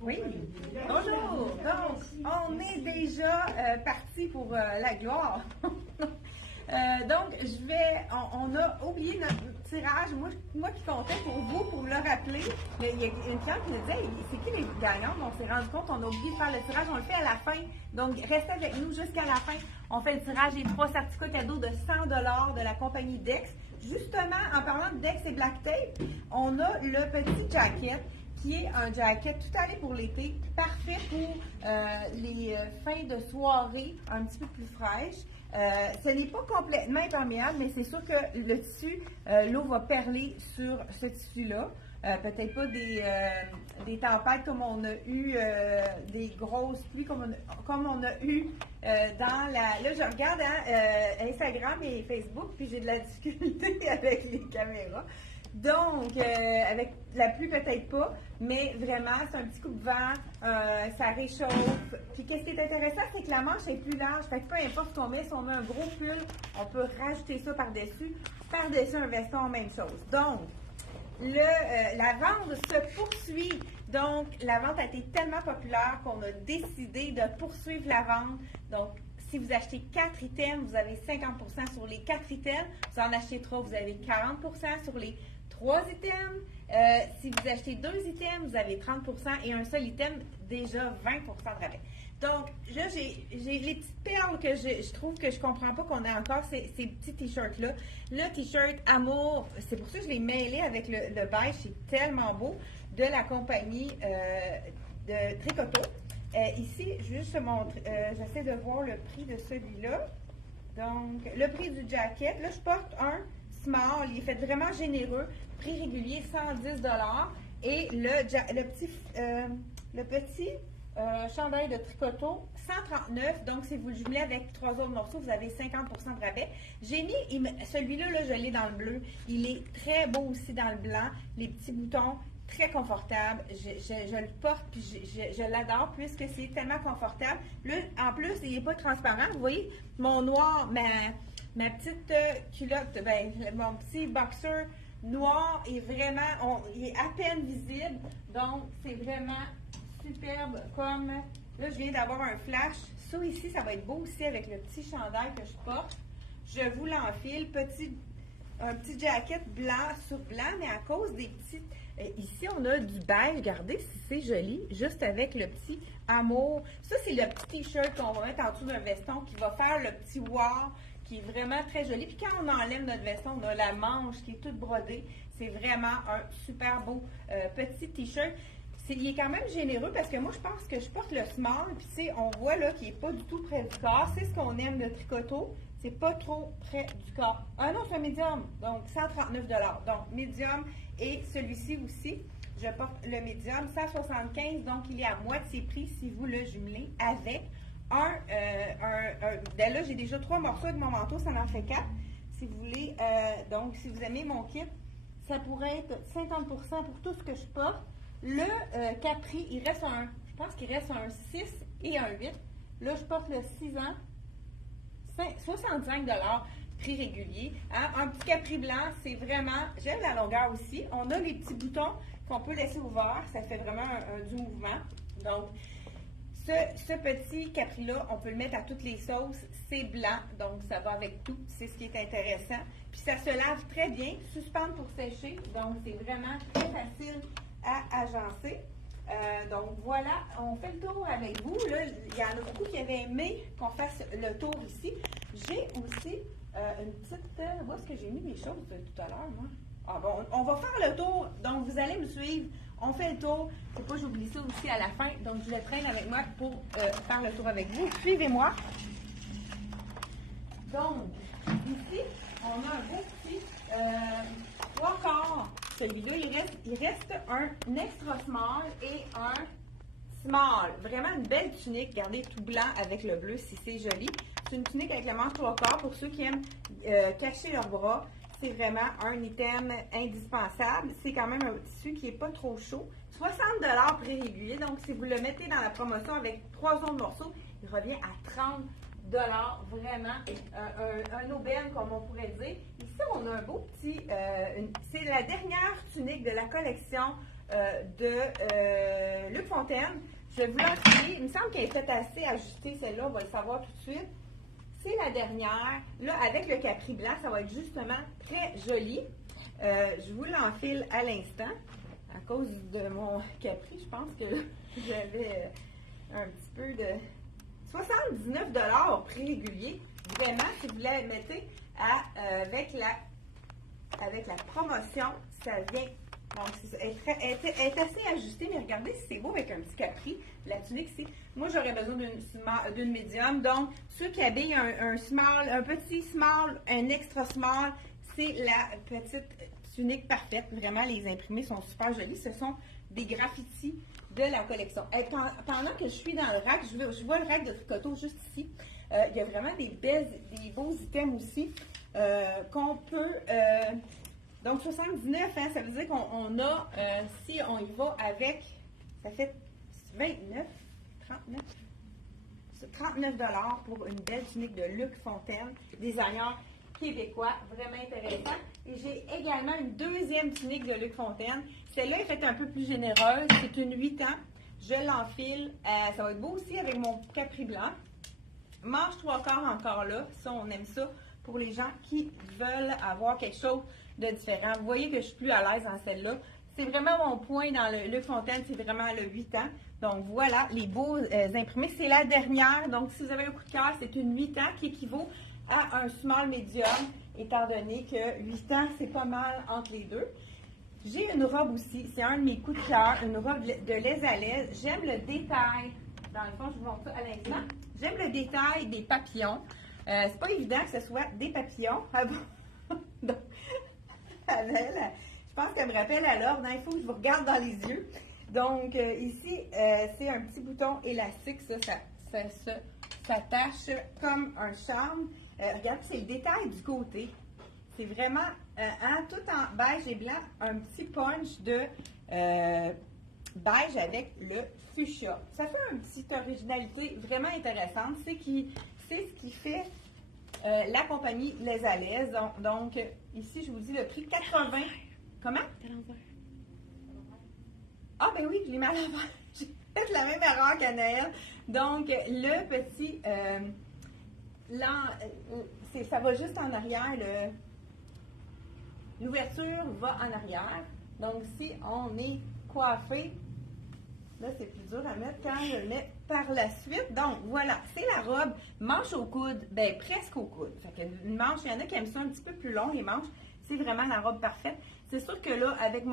Oui, bonjour. Donc, on est déjà parti pour la gloire. Donc, on a oublié notre tirage. Moi qui comptais pour vous, pour me le rappeler. Mais il y a une cliente qui me disait, c'est qui les gagnants? On s'est rendu compte, on a oublié de faire le tirage. On le fait à la fin. Donc, restez avec nous jusqu'à la fin. On fait le tirage des 3 certificats cadeaux de 100 $ de la compagnie Dex. Justement, en parlant de Dex et Black Tape, on a le petit jacket qui est un jacket tout allé pour l'été, parfait pour les fins de soirée un petit peu plus fraîches. Ce n'est pas complètement imperméable, mais c'est sûr que le tissu, l'eau va perler sur ce tissu-là. Peut-être pas des tempêtes comme on a eu, des grosses pluies comme on a eu dans la... Là, je regarde Instagram et Facebook, puis j'ai de la difficulté avec les caméras. Donc, avec la pluie, peut-être pas, mais vraiment, c'est un petit coup de vent, ça réchauffe. Puis, qu'est-ce qui est intéressant, c'est que la manche est plus large. Fait que peu importe ce qu'on met, si on met un gros pull, on peut rajouter ça par-dessus un veston, même chose. Donc, la vente se poursuit. Donc, la vente a été tellement populaire qu'on a décidé de poursuivre la vente. Donc, si vous achetez 4 items, vous avez 50% sur les 4 items. Vous en achetez 3, vous avez 40% sur les 3 items. Si vous achetez 2 items, vous avez 30% et un seul item, déjà 20% de rabais. Donc, là, j'ai les petites perles que je trouve que je comprends pas qu'on a encore, ces petits t-shirts-là. Le t-shirt Amour, c'est pour ça que je l'ai mêlé avec le beige, c'est tellement beau, de la compagnie de Tricoto. Ici, juste montrer, j'essaie de voir le prix de celui-là. Donc, le prix du jacket, là, je porte un small, il est fait vraiment généreux, prix régulier 110 $. Et le petit chandail de Tricoto, 139 $. Donc, si vous le jumelez avec 3 autres morceaux, vous avez 50% de rabais. J'ai mis, celui-là, là, je l'ai dans le bleu. Il est très beau aussi dans le blanc. Les petits boutons, très confortable. Je le porte puis je l'adore puisque c'est tellement confortable. Là, en plus, il n'est pas transparent. Vous voyez, mon noir, ma petite culotte, mon petit boxer noir est vraiment, il est à peine visible. Donc, c'est vraiment superbe comme, là, je viens d'avoir un flash. Ça ici, ça va être beau aussi avec le petit chandail que je porte. Je vous l'enfile. Un petit jacket blanc sur blanc, mais à cause des petites... ici, on a du beige. Regardez si c'est joli, juste avec le petit amour. Ça, c'est le petit t-shirt qu'on va mettre en dessous d'un veston qui va faire le petit wow, qui est vraiment très joli. Puis quand on enlève notre veston, on a la manche qui est toute brodée. C'est vraiment un super beau petit t-shirt. Il est quand même généreux parce que moi, je pense que je porte le small. Puis, tu sais, on voit là qu'il n'est pas du tout près du corps. C'est ce qu'on aime de Tricoto. C'est pas trop près du corps. Ah non, c'est un médium. Donc, 139 $. Donc, médium. Et celui-ci aussi, je porte le médium, 175 $. Donc, il est à moitié prix si vous le jumelez avec là, j'ai déjà 3 morceaux de mon manteau. Ça en fait 4. Si vous voulez, donc, si vous aimez mon kit, ça pourrait être 50% pour tout ce que je porte. Le Capri, je pense qu'il reste un 6 et un 8. Là, je porte le 6 ans, 65 $, prix régulier. Hein? Un petit Capri blanc, c'est vraiment, j'aime la longueur aussi. On a les petits boutons qu'on peut laisser ouverts, ça fait vraiment du mouvement. Donc, ce petit Capri-là, on peut le mettre à toutes les sauces. C'est blanc, donc ça va avec tout. C'est ce qui est intéressant. Puis ça se lave très bien, suspendre pour sécher. Donc, c'est vraiment très facile à agencer. Donc voilà, on fait le tour avec vous. Là, il y en a beaucoup qui avaient aimé qu'on fasse le tour ici. J'ai aussi une petite... où est-ce que j'ai mis mes choses tout à l'heure, moi? Ah bon, on va faire le tour. Donc, vous allez me suivre. On fait le tour. Il ne faut pas que j'oublie ça aussi à la fin. Donc, je le traîne avec moi pour faire le tour avec vous. Suivez-moi. Donc, ici, on a un beau petit 3 quarts. Celui-là, il reste un extra small et un small. Vraiment une belle tunique. Regardez, tout blanc avec le bleu, si c'est joli. C'est une tunique avec la manche 3 quarts pour ceux qui aiment cacher leurs bras. C'est vraiment un item indispensable. C'est quand même un tissu qui n'est pas trop chaud. 60 $ prix régulier. Donc, si vous le mettez dans la promotion avec 3 autres morceaux, il revient à 30 $. Vraiment un aubaine, comme on pourrait dire. Ici, on a un beau petit... c'est la dernière tunique de la collection de Luc Fontaine. Je vais vous l'enfiler. Il me semble qu'elle est peut-être assez ajustée, celle-là. On va le savoir tout de suite. C'est la dernière. Là, avec le capri blanc, ça va être justement très joli. Je vous l'enfile à l'instant. À cause de mon capri, je pense que j'avais un petit peu de 79 $ prix régulier. Vraiment, si vous la mettez avec la promotion, ça vient. Donc, elle est assez ajustée, mais regardez si c'est beau avec un petit capri. La tunique, c'est. Moi, j'aurais besoin d'une médium. Donc, ceux qui habillent un small, un petit small, un extra small, c'est la petite tunique parfaite. Vraiment, les imprimés sont super jolis. Ce sont des graffitis de la collection. Pendant que je suis dans le rack, je vois le rack de Tricoto juste ici. Il y a vraiment des beaux items aussi qu'on peut. Donc 79, hein, ça veut dire qu'on a, si on y va avec, ça fait 39 $ pour une belle tunique de Luc Fontaine, designer québécois, vraiment intéressant. Et j'ai également une deuxième tunique de Luc Fontaine. Celle-là est faite un peu plus généreuse, c'est une 8 ans. Je l'enfile, ça va être beau aussi avec mon capri blanc. Manche 3/4 encore là, ça on aime ça pour les gens qui veulent avoir quelque chose de différent. Vous voyez que je suis plus à l'aise dans celle-là. C'est vraiment mon point dans le Luc Fontaine, c'est vraiment le 8 ans. Donc voilà, les beaux imprimés. C'est la dernière, donc si vous avez un coup de cœur, c'est une 8 ans qui équivaut à un small medium, étant donné que 8 ans, c'est pas mal entre les deux. J'ai une robe aussi, c'est un de mes coups de cœur, une robe de laise à laise. J'aime le détail, dans le fond, je vous montre ça à l'instant. J'aime le détail des papillons. C'est pas évident que ce soit des papillons. Ah bon? Donc, je pense qu'elle me rappelle à l'ordre. Il faut que je vous regarde dans les yeux. Donc, ici, c'est un petit bouton élastique. Ça s'attache comme un charme. Regarde, c'est le détail du côté. C'est vraiment, tout en beige et blanc, un petit punch de beige avec le fuchsia. Ça fait une petite originalité vraiment intéressante. C'est ce qui fait la compagnie Les à l'aise. Donc, ici, je vous dis le prix 80. Comment? Ah, ben oui, je l'ai mis à l'envers. J'ai fait la même erreur qu'à Noël. Donc, le petit. Ça va juste en arrière. L'ouverture va en arrière. Donc, si on est coiffé, là, c'est plus dur à mettre quand je le mets par la suite. Donc, voilà, c'est la robe manche au coude, ben presque au coude. Fait que une manche, il y en a qui aiment ça un petit peu plus long, les manches. C'est vraiment la robe parfaite. C'est sûr que là, avec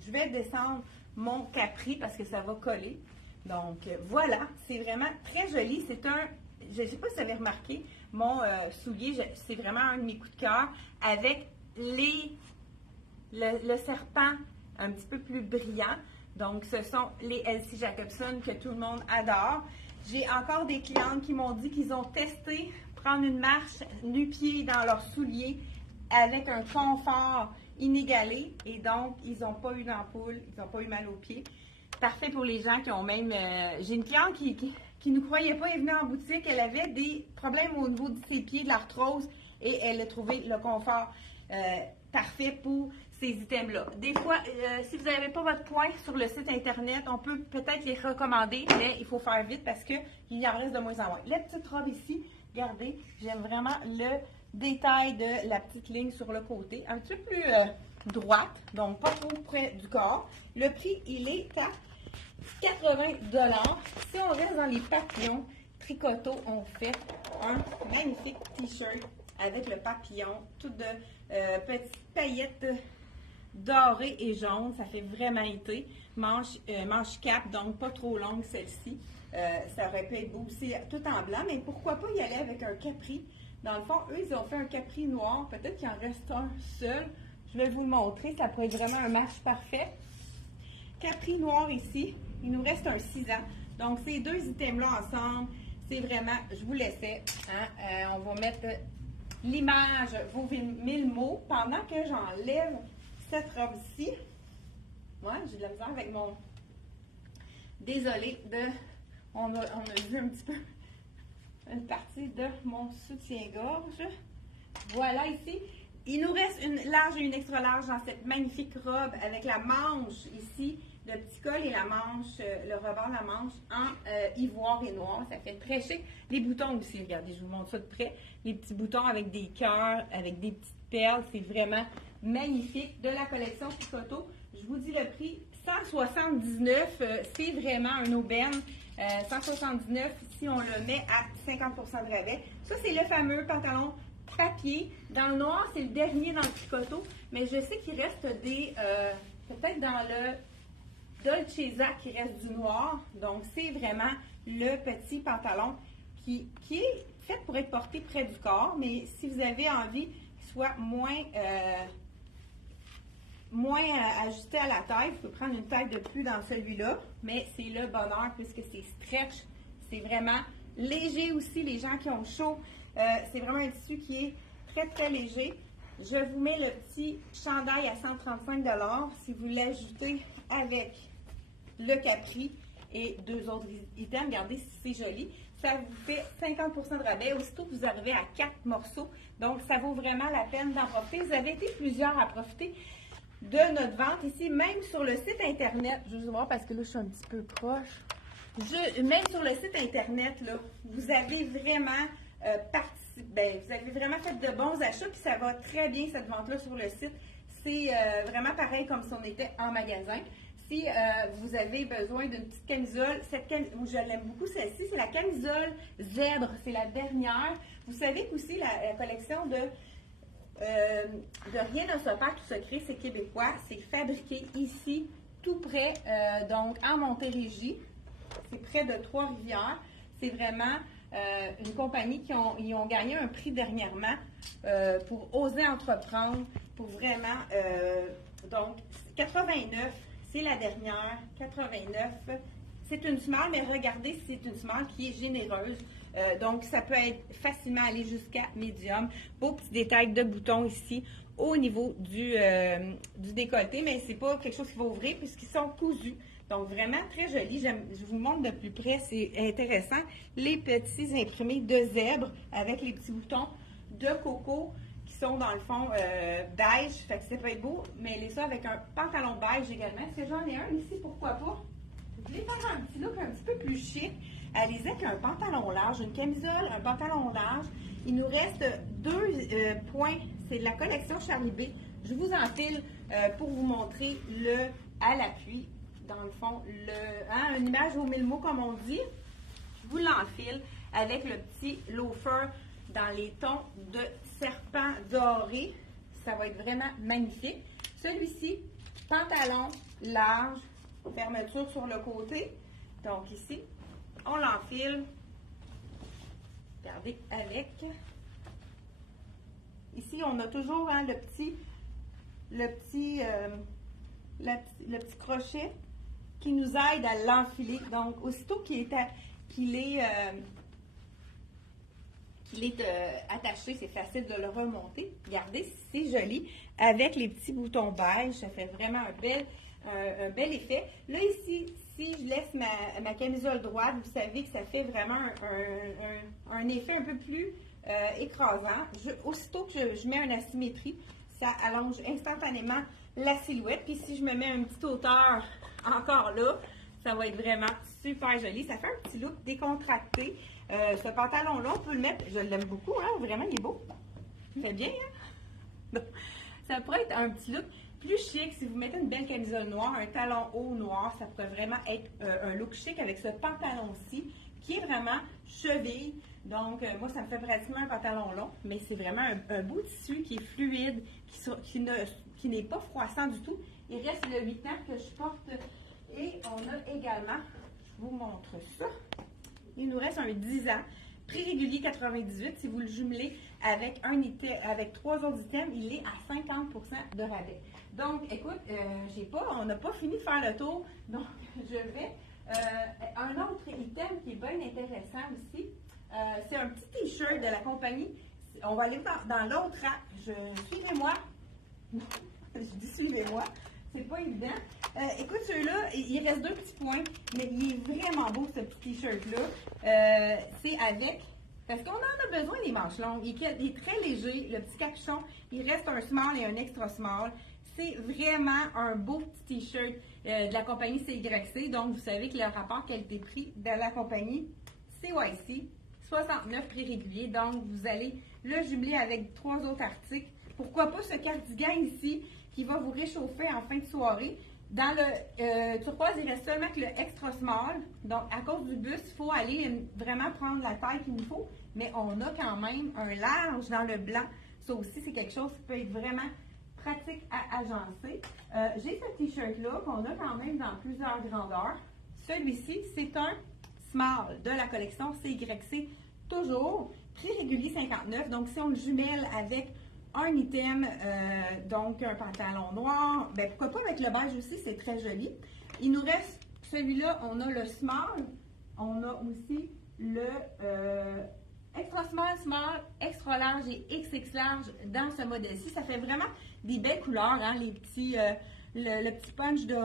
je vais descendre mon capri parce que ça va coller. Donc, voilà, c'est vraiment très joli. C'est je ne sais pas si vous avez remarqué, mon soulier, c'est vraiment un de mes coups de cœur avec le serpent un petit peu plus brillant. Donc, ce sont les Elsie Jacobson que tout le monde adore. J'ai encore des clientes qui m'ont dit qu'ils ont testé prendre une marche nu-pied dans leurs souliers avec un confort inégalé. Et donc, ils n'ont pas eu d'ampoule, ils n'ont pas eu mal aux pieds. Parfait pour les gens qui ont même... j'ai une cliente qui ne croyait pas, elle venait en boutique, elle avait des problèmes au niveau de ses pieds, de l'arthrose, et elle a trouvé le confort parfait pour ces items-là. Des fois, si vous n'avez pas votre point sur le site Internet, on peut peut-être les recommander, mais il faut faire vite parce qu'il y en reste de moins en moins. La petite robe ici, regardez, j'aime vraiment le détail de la petite ligne sur le côté, un petit peu plus droite, donc pas trop près du corps. Le prix, il est à 80 $. Si on reste dans les papillons, Tricoto ont fait un magnifique t-shirt avec le papillon, tout de petites paillettes dorées et jaunes. Ça fait vraiment été. Manche cap, donc pas trop longue celle-ci. Ça aurait pu être beau aussi tout en blanc, mais pourquoi pas y aller avec un capri? Dans le fond, eux, ils ont fait un capri noir. Peut-être qu'il en reste un seul. Je vais vous le montrer. Ça pourrait être vraiment un match parfait. Capri noir ici. Il nous reste un 6 ans. Donc, ces deux items-là ensemble, c'est vraiment, je vous laissais. Hein, on va mettre l'image, vos 1000 mots, pendant que j'enlève cette robe-ci. Moi, j'ai de la misère avec mon... Désolée on a vu un petit peu une partie de mon soutien-gorge. Voilà ici. Il nous reste une large et une extra large dans cette magnifique robe avec la manche ici le petit col et la manche, le rebord de la manche en ivoire et noir. Ça fait très chic. Les boutons aussi, regardez, je vous montre ça de près. Les petits boutons avec des cœurs, avec des petites perles, c'est vraiment magnifique. De la collection Picoto, je vous dis le prix, 179, c'est vraiment un aubaine. 179 si on le met à 50% de rabais. Ça, c'est le fameux pantalon papier. Dans le noir, c'est le dernier dans le Picoto, mais je sais qu'il reste des... peut-être dans le Dolcezza qui reste du noir. Donc, c'est vraiment le petit pantalon qui est fait pour être porté près du corps, mais si vous avez envie qu'il soit moins ajusté à la taille, vous pouvez prendre une taille de plus dans celui-là, mais c'est le bonheur puisque c'est stretch, c'est vraiment léger aussi, les gens qui ont chaud, c'est vraiment un tissu qui est très très léger. Je vous mets le petit chandail à 135 $ si vous l'ajoutez avec le capri et deux autres items. Regardez si c'est joli. Ça vous fait 50% de rabais. Aussitôt que vous arrivez à 4 morceaux. Donc, ça vaut vraiment la peine d'en profiter. Vous avez été plusieurs à profiter de notre vente ici, même sur le site Internet. Je vais voir parce que là, je suis un petit peu proche. Même sur le site Internet, là, vous avez vraiment vous avez vraiment fait de bons achats, puis ça va très bien cette vente-là sur le site. C'est vraiment pareil comme si on était en magasin. Si vous avez besoin d'une petite camisole, je l'aime beaucoup celle-ci, c'est la camisole zèbre, c'est la dernière. Vous savez qu'aussi la collection de Rien ne se perd, tout se crée, c'est québécois. C'est fabriqué ici, tout près, donc en Montérégie. C'est près de Trois-Rivières. C'est vraiment une compagnie qui ont gagné un prix dernièrement pour oser entreprendre, pour vraiment, donc 89, c'est la dernière, 89, c'est une small, mais regardez, c'est une small qui est généreuse, donc ça peut être facilement aller jusqu'à medium. Beau petit détail de boutons ici au niveau du décolleté, mais c'est pas quelque chose qui va ouvrir puisqu'ils sont cousus. Donc, vraiment très joli. Je vous montre de plus près, c'est intéressant. Les petits imprimés de zèbre avec les petits boutons de coco qui sont dans le fond beige. Fait que ça peut être beau, mais les ça avec un pantalon beige également. Est-ce que j'en ai un ici? Pourquoi pas? Je voulais faire un petit look un petit peu plus chic. Allez-y avec un pantalon large, une camisole, un pantalon large. Il nous reste 2 points. C'est de la collection Charlie B. Je vous enfile pour vous montrer le à l'appui. Dans le fond, une image aux 1000 mots, comme on dit. Je vous l'enfile avec le petit loafer dans les tons de serpent doré. Ça va être vraiment magnifique. Celui-ci, pantalon large, fermeture sur le côté. Donc ici, on l'enfile. Regardez avec. Ici, on a toujours le petit crochet qui nous aide à l'enfiler. Donc, aussitôt qu'il est attaché, c'est facile de le remonter. Regardez, c'est joli. Avec les petits boutons beige, ça fait vraiment un bel effet. Là, ici, si je laisse ma camisole droite, vous savez que ça fait vraiment un effet un peu plus écrasant. Aussitôt que je mets une asymétrie, ça allonge instantanément la silhouette. Puis si je me mets une petite hauteur encore là, ça va être vraiment super joli. Ça fait un petit look décontracté. Ce pantalon-là, on peut le mettre, je l'aime beaucoup, hein, vraiment, il est beau. Il fait bien, hein? Donc, ça pourrait être un petit look plus chic si vous mettez une belle camisole noire, un talon haut noir, ça pourrait vraiment être un look chic avec ce pantalon-ci qui est vraiment cheville. Donc, moi, ça me fait pratiquement un pantalon long, mais c'est vraiment un beau tissu qui est fluide, qui n'est pas froissant du tout. Il reste le 8 ans que je porte et on a également, je vous montre ça, il nous reste un 10 ans, prix régulier 98. Si vous le jumelez avec 3 autres items, il est à 50% de rabais. Donc, écoute, on n'a pas fini de faire le tour, donc je vais... un autre item qui est bien intéressant aussi, c'est un petit t-shirt de la compagnie. On va aller dans l'autre rang. Suivez-moi. Je dis suivez-moi. C'est pas évident. Écoute, celui-là, il reste 2 petits points, mais il est vraiment beau, ce petit t-shirt-là. C'est avec... Parce qu'on en a besoin des manches longues. Il est très léger, le petit capuchon. Il reste un small et un extra small. c'est vraiment un beau petit t-shirt de la compagnie CYC. Donc, vous savez que le rapport qualité-prix de la compagnie CYC, 69 prix réguliers. Donc, vous allez le jumeler avec 3 autres articles. Pourquoi pas ce cardigan ici qui va vous réchauffer en fin de soirée. Dans le turquoise, il reste seulement que le extra small. Donc, à cause du bus, il faut aller vraiment prendre la taille qu'il nous faut. Mais on a quand même un large dans le blanc. Ça aussi, c'est quelque chose qui peut être vraiment pratique à agencer. J'ai ce t-shirt-là qu'on a quand même dans plusieurs grandeurs. Celui-ci, c'est un small de la collection CYC, toujours. Prix régulier 59. Donc, si on le jumelle avec un item, donc un pantalon noir, ben pourquoi pas avec le beige aussi, c'est très joli. Il nous reste celui-là, on a le small, on a aussi le extra small, extra large et XX large dans ce modèle-ci. Ça fait vraiment des belles couleurs, hein, les petits, le petit punch de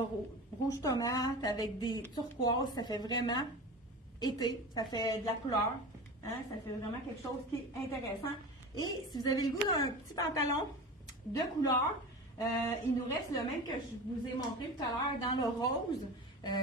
rouge tomate avec des turquoises, ça fait vraiment été, ça fait de la couleur, hein, ça fait vraiment quelque chose qui est intéressant. Et si vous avez le goût d'un petit pantalon de couleur, il nous reste le même que je vous ai montré tout à l'heure dans le rose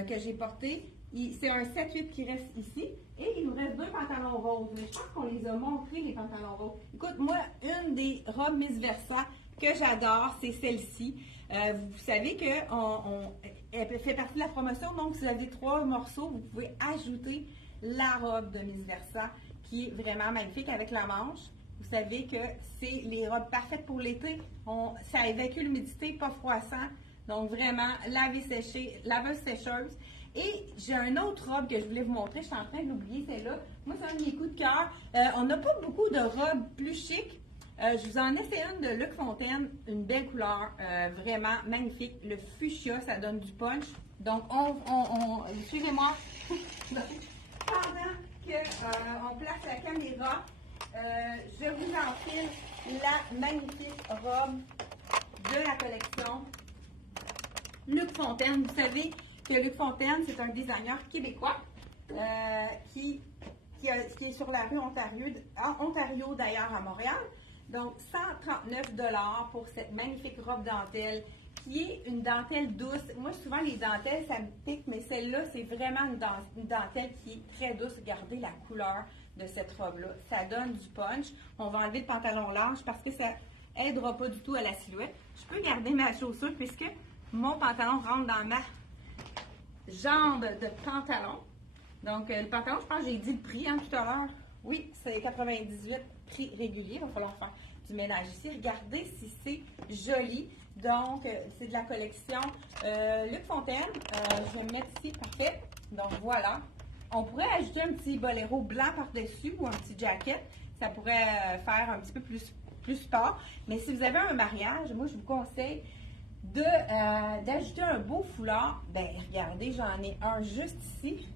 que j'ai porté. C'est un 7-8 qui reste ici. Et il nous reste 2 pantalons roses. Mais je pense qu'on les a montrés, les pantalons roses. Écoute, moi, une des robes Miss Versa que j'adore, c'est celle-ci. Vous savez qu'elle fait partie de la promotion. Donc, si vous avez 3 morceaux, vous pouvez ajouter la robe de Miss Versa qui est vraiment magnifique avec la manche. Vous savez que c'est les robes parfaites pour l'été. Ça évacue l'humidité, pas froissant. Donc vraiment, laver, sécher, laveuse sécheuse. Et j'ai une autre robe que je voulais vous montrer. Je suis en train de l'oublier, celle-là. Moi, c'est un de mes coups de cœur. On n'a pas beaucoup de robes plus chic. Je vous en ai fait une de Luc Fontaine. Une belle couleur, vraiment magnifique. Le fuchsia, ça donne du punch. Donc, suivez-moi. Pendant qu'on place la caméra, je vous enfile la magnifique robe de la collection Luc Fontaine. Vous savez que Luc Fontaine, c'est un designer québécois qui est sur la rue Ontario d'ailleurs à Montréal. Donc, 139 $ pour cette magnifique robe dentelle qui est une dentelle douce. Moi, souvent, les dentelles, ça me pique, mais celle-là, c'est vraiment une dentelle qui est très douce. Regardez la couleur de cette robe-là. Ça donne du punch. On va enlever le pantalon large parce que ça aidera pas du tout à la silhouette. Je peux garder ma chaussure puisque mon pantalon rentre dans ma jambe de pantalon. Donc, le pantalon, je pense que j'ai dit le prix tout à l'heure. Oui, c'est 98 prix régulier. Il va falloir faire du ménage ici. Regardez si c'est joli. Donc, c'est de la collection Luc Fontaine. Je vais me mettre ici. Parfait. Donc, voilà. On pourrait ajouter un petit boléro blanc par-dessus ou un petit jacket. Ça pourrait faire un petit peu plus sport. Mais si vous avez un mariage, moi, je vous conseille d'ajouter un beau foulard. Ben, regardez, j'en ai un juste ici,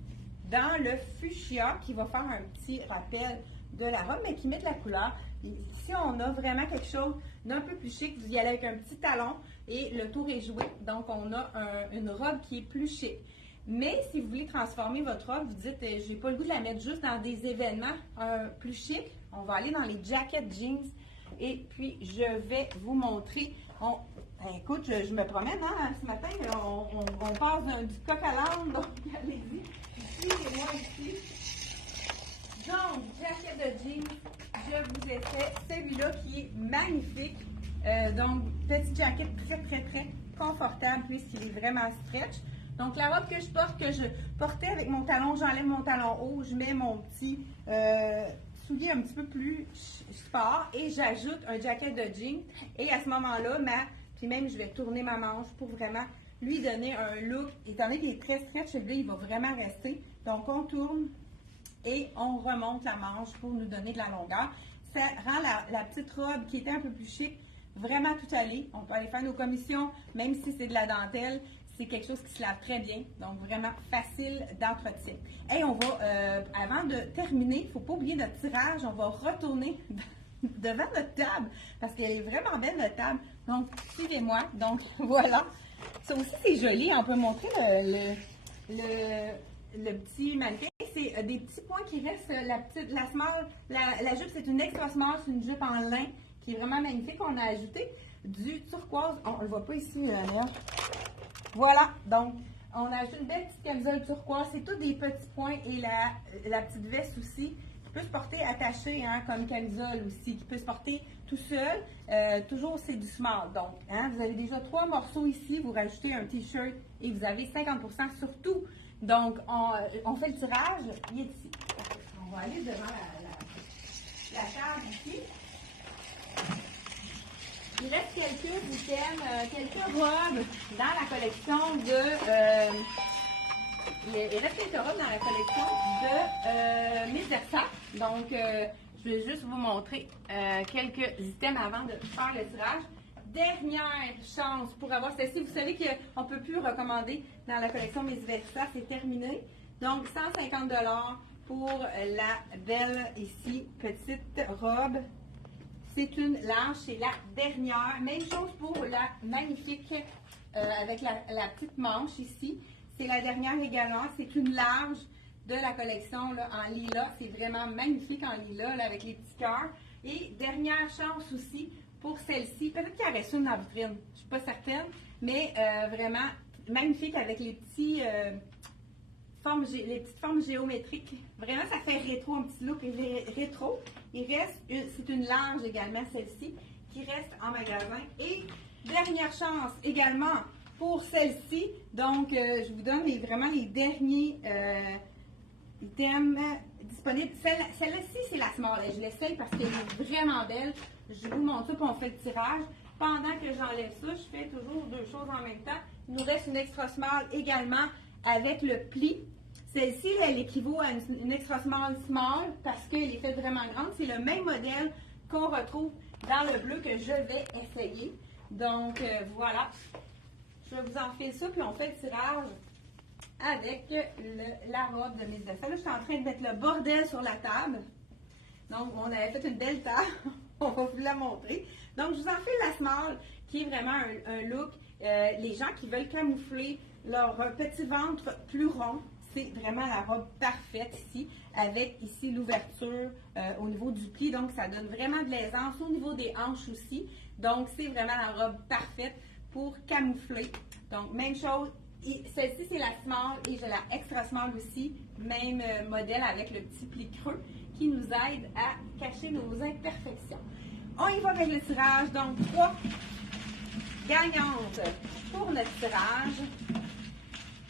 dans le fuchsia, qui va faire un petit rappel de la robe, mais qui met de la couleur. Ici, on a vraiment quelque chose d'un peu plus chic. Vous y allez avec un petit talon et le tour est joué. Donc, on a une robe qui est plus chic. Mais si vous voulez transformer votre robe, vous dites, j'ai pas le goût de la mettre juste dans des événements plus chics. On va aller dans les jackets jeans. Et puis, je vais vous montrer. Écoute, je me promène ce matin. On passe du coq à l'âne. Donc, allez-y. Suivez-moi ici. Donc, jacket de jeans. Je vous ai fait celui-là qui est magnifique. Donc, petit jacket très, très, très confortable puisqu'il est vraiment stretch. Donc, la robe que je porte, que je portais avec mon talon, j'enlève mon talon haut, je mets mon petit soulier un petit peu plus sport et j'ajoute un jacket de jean. Et à ce moment-là, puis même, je vais tourner ma manche pour vraiment lui donner un look. Étant donné qu'il est très stretch, celui-là, il va vraiment rester. Donc, on tourne et on remonte la manche pour nous donner de la longueur. Ça rend la petite robe qui était un peu plus chic vraiment tout allée. On peut aller faire nos commissions, même si c'est de la dentelle. C'est quelque chose qui se lave très bien, donc vraiment facile d'entretien. Et on va, avant de terminer, il ne faut pas oublier notre tirage, on va retourner devant notre table, parce qu'elle est vraiment belle, notre table. Donc, suivez-moi. Donc, voilà. Ça aussi, c'est joli. On peut montrer le petit mannequin. C'est des petits points qui restent. La jupe, c'est une extra small, c'est une jupe en lin qui est vraiment magnifique. On a ajouté du turquoise. On ne le voit pas ici, Mélania. Voilà, donc on a acheté une belle petite camisole turquoise. C'est tous des petits points et la petite veste aussi qui peut se porter attachée hein, comme camisole aussi, qui peut se porter tout seul. Toujours, c'est du small. Donc, hein, vous avez déjà 3 morceaux ici. Vous rajoutez un t-shirt et vous avez 50% sur tout. Donc, on fait le tirage. Il est ici. On va aller devant la table ici. Il reste quelques items, quelques robes dans la collection de... il reste quelques robes dans la collection de Miss Versa. Donc, je vais juste vous montrer quelques items avant de faire le tirage. Dernière chance pour avoir celle-ci. Vous savez qu'on ne peut plus recommander dans la collection Miss Versa. C'est terminé. Donc, 150 $ pour la belle ici, petite robe. C'est une large, c'est la dernière. Même chose pour la magnifique avec la petite manche ici. C'est la dernière également. C'est une large de la collection là, en lilas. C'est vraiment magnifique en lilas là, avec les petits cœurs. Et dernière chance aussi pour celle-ci. Peut-être qu'il y en reste une dans la vitrine. Je ne suis pas certaine. Mais vraiment magnifique avec les petites formes géométriques. Vraiment, ça fait rétro, un petit look rétro. Il reste, c'est une large également, celle-ci, qui reste en magasin. Et dernière chance également pour celle-ci. Donc, je vous donne vraiment les derniers items disponibles. Celle-ci, c'est la small. Je l'essaye parce qu'elle est vraiment belle. Je vous montre ça, puis on fait le tirage. Pendant que j'enlève ça, je fais toujours 2 choses en même temps. Il nous reste une extra small également avec le pli. Celle-ci, elle équivaut à une extra small parce qu'elle est faite vraiment grande. C'est le même modèle qu'on retrouve dans le bleu que je vais essayer. Donc, voilà. Je vous en fais ça, puis on fait le tirage avec la robe de Miss Versa. Là, je suis en train de mettre le bordel sur la table. Donc, on avait fait une belle table. On va vous la montrer. Donc, je vous en fais la small, qui est vraiment un look. Les gens qui veulent camoufler leur petit ventre plus rond, c'est vraiment la robe parfaite ici, avec ici l'ouverture au niveau du pli. Donc, ça donne vraiment de l'aisance au niveau des hanches aussi. Donc, c'est vraiment la robe parfaite pour camoufler. Donc, même chose. Celle-ci, c'est la small et j'ai la extra small aussi. Même modèle avec le petit pli creux qui nous aide à cacher nos imperfections. On y va avec le tirage. Donc, 3 gagnantes pour notre tirage.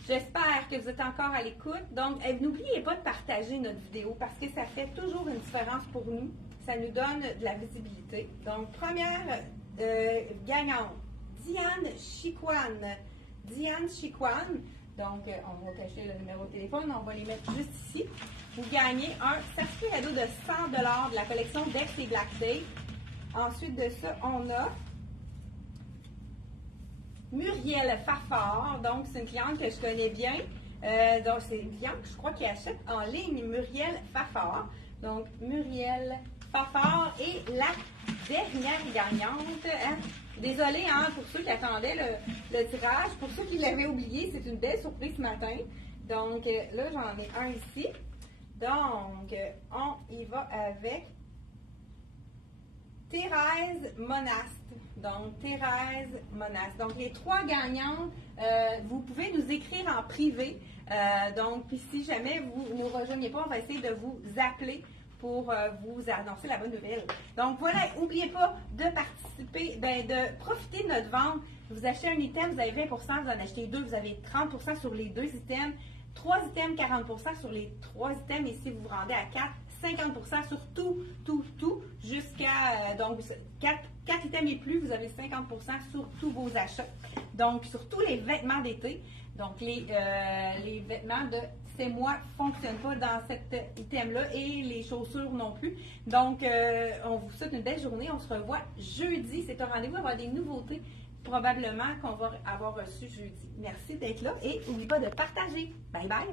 J'espère que vous êtes encore à l'écoute. Donc, n'oubliez pas de partager notre vidéo parce que ça fait toujours une différence pour nous. Ça nous donne de la visibilité. Donc, première gagnante, Diane Chicoine. Diane Chicoine. Donc, on va cacher le numéro de téléphone. On va les mettre juste ici. Vous gagnez un certificat cadeau de 100 $ de la collection Dex et Black Tape. Ensuite de ça, on a Muriel Fafard. Donc, c'est une cliente que je connais bien. Donc, c'est une cliente que je crois qui achète en ligne, Muriel Fafard. Donc, Muriel Fafard est la dernière gagnante. Hein? Désolée hein, pour ceux qui attendaient le tirage. Pour ceux qui l'avaient oublié, c'est une belle surprise ce matin. Donc, là, j'en ai un ici. Donc, on y va avec Thérèse Monast. Donc, Thérèse Monast. Donc, les 3 gagnantes, vous pouvez nous écrire en privé. Donc, puis si jamais vous ne nous rejoignez pas, on va essayer de vous appeler pour vous annoncer la bonne nouvelle. Donc, voilà, n'oubliez pas de participer, de profiter de notre vente. Vous achetez un item, vous avez 20 %, vous en achetez 2, vous avez 30 % sur les 2 items. 3 items, 40 % sur les 3 items. Et si vous vous rendez à 4, 50 % sur tout, jusqu'à, donc, 4 items et plus, vous avez 50 % sur tous vos achats. Donc, sur tous les vêtements d'été. Donc, les vêtements de c'est moi ne fonctionnent pas dans cet item-là et les chaussures non plus. Donc, on vous souhaite une belle journée. On se revoit jeudi. C'est un rendez-vous. Il va y avoir des nouveautés probablement qu'on va avoir reçues jeudi. Merci d'être là et n'oubliez pas de partager. Bye bye!